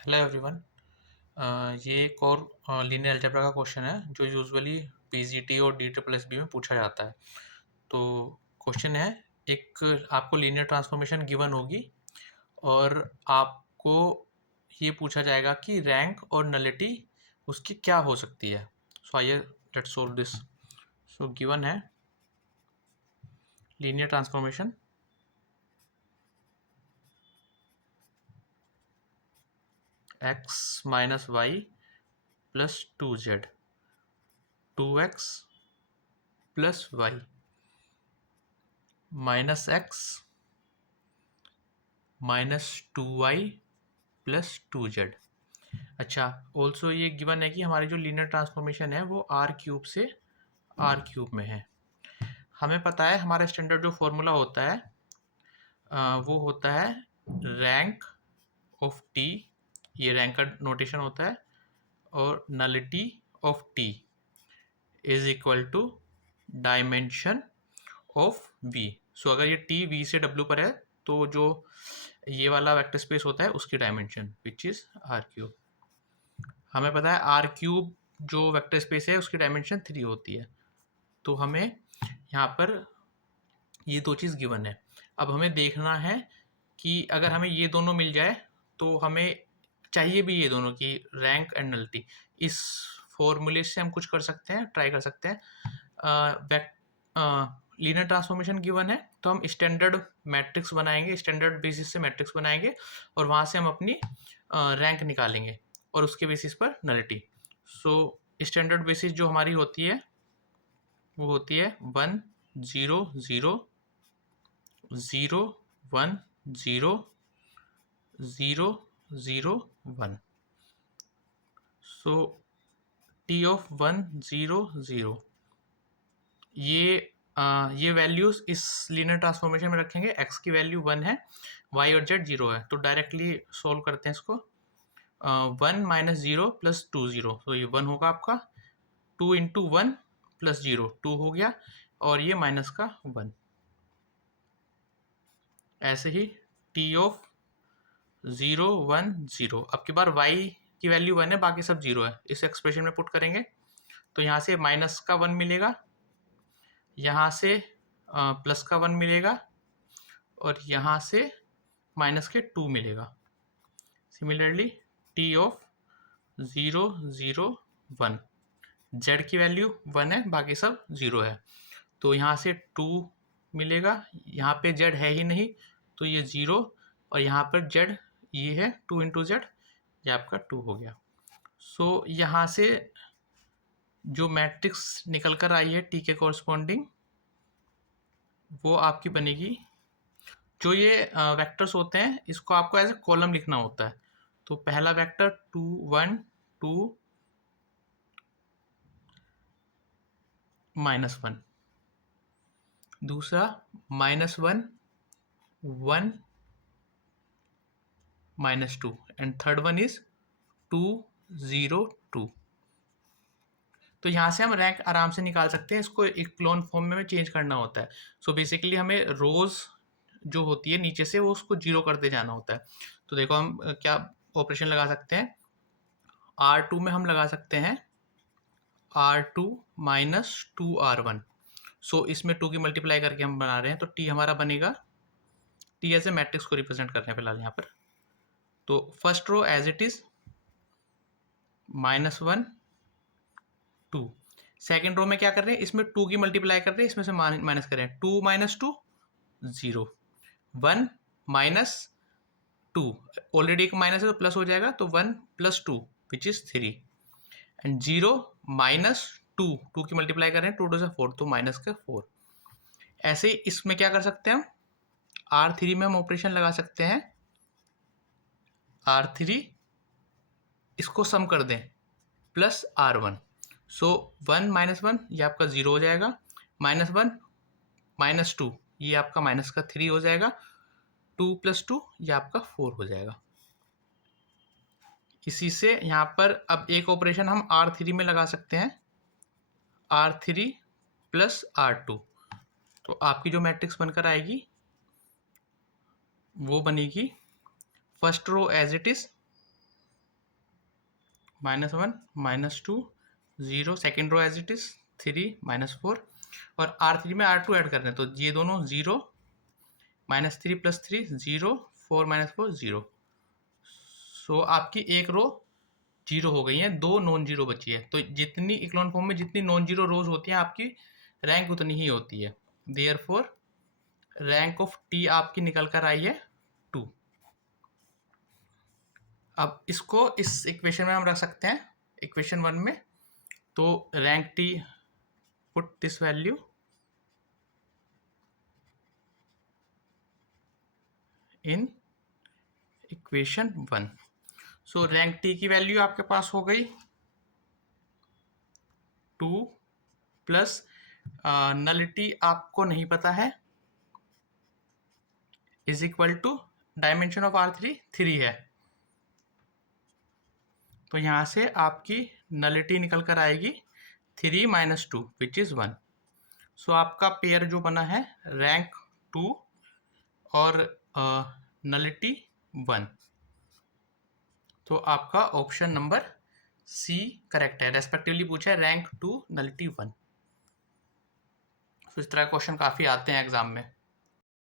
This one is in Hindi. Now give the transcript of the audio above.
Hello everyone. ये एक और लीनियर अलजेब्रा का क्वेश्चन है जो यूजुअली पीजीटी और डी ट्रिपल एस बी में पूछा जाता है। तो क्वेश्चन है, एक आपको लीनियर ट्रांसफॉर्मेशन गिवन होगी और आपको ये पूछा जाएगा कि रैंक और नलिटी उसकी क्या हो सकती है। सो आइए let's solve this. So given है linear transformation x minus Y plus 2z 2x plus Y minus X minus 2y plus 2z। अच्छा, ऑल्सो ये गिवन है कि हमारी जो लीनियर ट्रांसफॉर्मेशन है वो आर क्यूब से आर क्यूब में है। हमें पता है हमारा स्टैंडर्ड जो फॉर्मूला होता है वो होता है रैंक ऑफ टी, ये रैंक का नोटेशन होता है, और nullity of T is equal to dimension of V. So अगर ये टी वी से डब्ल्यू पर है तो जो ये वाला वेक्टर स्पेस होता है उसकी dimension which is R cube. हमें पता है आर क्यूब जो वेक्टर स्पेस है उसकी डायमेंशन 3 होती है। तो हमें यहाँ पर ये दो चीज़ गिवन है। अब हमें देखना है कि अगर हमें ये दोनों मिल जाए तो हमें चाहिए भी ये दोनों की रैंक एंड नलिटी। इस फॉर्मूले से हम कुछ कर सकते हैं, ट्राई कर सकते हैं। लीनियर ट्रांसफॉर्मेशन गिवन है तो हम स्टैंडर्ड मैट्रिक्स बनाएंगे, स्टैंडर्ड बेसिस से मैट्रिक्स बनाएंगे और वहाँ से हम अपनी रैंक निकालेंगे और उसके बेसिस पर नलिटी। सो स्टैंडर्ड बेसिस जो हमारी होती है वो होती है 1 0 0 0 1 0 0 0 1। सो टी ऑफ 1 0 0 ये वैल्यूज इस लीनियर ट्रांसफॉर्मेशन में रखेंगे। x की वैल्यू 1 है, y और z 0 है, तो डायरेक्टली सोल्व करते हैं इसको। 1 माइनस 0 प्लस 2 0, तो ये 1 होगा आपका। 2 इंटू 1 प्लस 0 2 हो गया, और ये माइनस का 1। ऐसे ही टी ऑफ 0 1 0, अब की बार y की वैल्यू 1 है, बाकी सब 0 है, इस एक्सप्रेशन में पुट करेंगे तो यहाँ से माइनस का 1 मिलेगा, यहाँ से प्लस का 1 मिलेगा, और यहाँ से माइनस के 2 मिलेगा। सिमिलरली टी ऑफ 0 0 1, z की वैल्यू 1 है, बाकी सब 0 है, तो यहाँ से 2 मिलेगा, यहाँ पे z है ही नहीं तो ये 0, और यहाँ पर z ये है 2 इंटू जेड, ये आपका 2 हो गया। सो यहाँ से जो मैट्रिक्स निकल कर आई है टी के कॉरस्पॉन्डिंग वो आपकी बनेगी। जो ये वेक्टर्स होते हैं इसको आपको एज ए कॉलम लिखना होता है। तो पहला वेक्टर 2 1 2 -1, दूसरा -1 1 -2, एंड थर्ड वन इज 2 0 2। तो यहाँ से हम रैंक आराम से निकाल सकते हैं, इसको एक क्लोन फॉर्म में चेंज करना होता है। सो बेसिकली हमें रोज जो होती है नीचे से वो उसको 0 करते जाना होता है। तो देखो हम क्या ऑपरेशन लगा सकते हैं। R2 में हम लगा सकते हैं R2 माइनस 2R1। सो इसमें 2 की मल्टीप्लाई करके हम बना रहे हैं, तो T हमारा बनेगा, T एज ए मैट्रिक्स को रिप्रेजेंट कर रहे हैं फिलहाल यहाँ पर। तो first row as it is -1 2। Second row में क्या कर रहे हैं, इसमें 2 की मल्टीप्लाई कर रहे हैं, इसमें से माइनस कर रहे हैं। 2 माइनस 2 0, 1 माइनस 2, ऑलरेडी एक माइनस है तो प्लस हो जाएगा, तो 1 plus 2 which is 3, and 0 minus 2, 2 की मल्टीप्लाई कर रहे हैं, 2 2 से 4, तो माइनस का 4। ऐसे ही इसमें क्या कर सकते हैं हम, R3 में हम ऑपरेशन लगा सकते हैं। R3 इसको सम कर दें प्लस R1, सो 1 -1 ये आपका 0 हो जाएगा, -1 -2 ये आपका माइनस का 3 हो जाएगा, 2 + 2 ये आपका 4 हो जाएगा। इसी से यहाँ पर अब एक ऑपरेशन हम R3 में लगा सकते हैं, R3 + R2, तो आपकी जो मैट्रिक्स बनकर आएगी वो बनेगी first row as it is -1 -2 0 second row as it is 3 -4 और R3 में R2 ऐड करना है तो ये दोनों 0 -3 + 3 0 4 -4 0। सो आपकी एक रो जीरो हो गई है, दो नॉन जीरो बची है। तो जितनी इक्लोन फॉर्म में जितनी नॉन जीरो रोज होती हैं आपकी रैंक उतनी ही होती है। देयरफॉर रैंक ऑफ टी आपकी निकल कर आई है 2। अब इसको इस इक्वेशन में हम रख सकते हैं इक्वेशन 1 में। तो rank T put this value in equation 1। So rank T की वैल्यू आपके पास हो गई 2 प्लस नलिटी आपको नहीं पता है is equal to dimension of R3 3 है। तो यहाँ से आपकी नलिटी निकल कर आएगी 3 - 2 विच इज़ 1। सो आपका पेयर जो बना है रैंक 2 और नलिटी 1। तो आपका ऑप्शन नंबर सी करेक्ट है। रेस्पेक्टिवली पूछा है रैंक 2 नलिटी 1। तो इस तरह क्वेश्चन काफ़ी आते हैं एग्जाम में।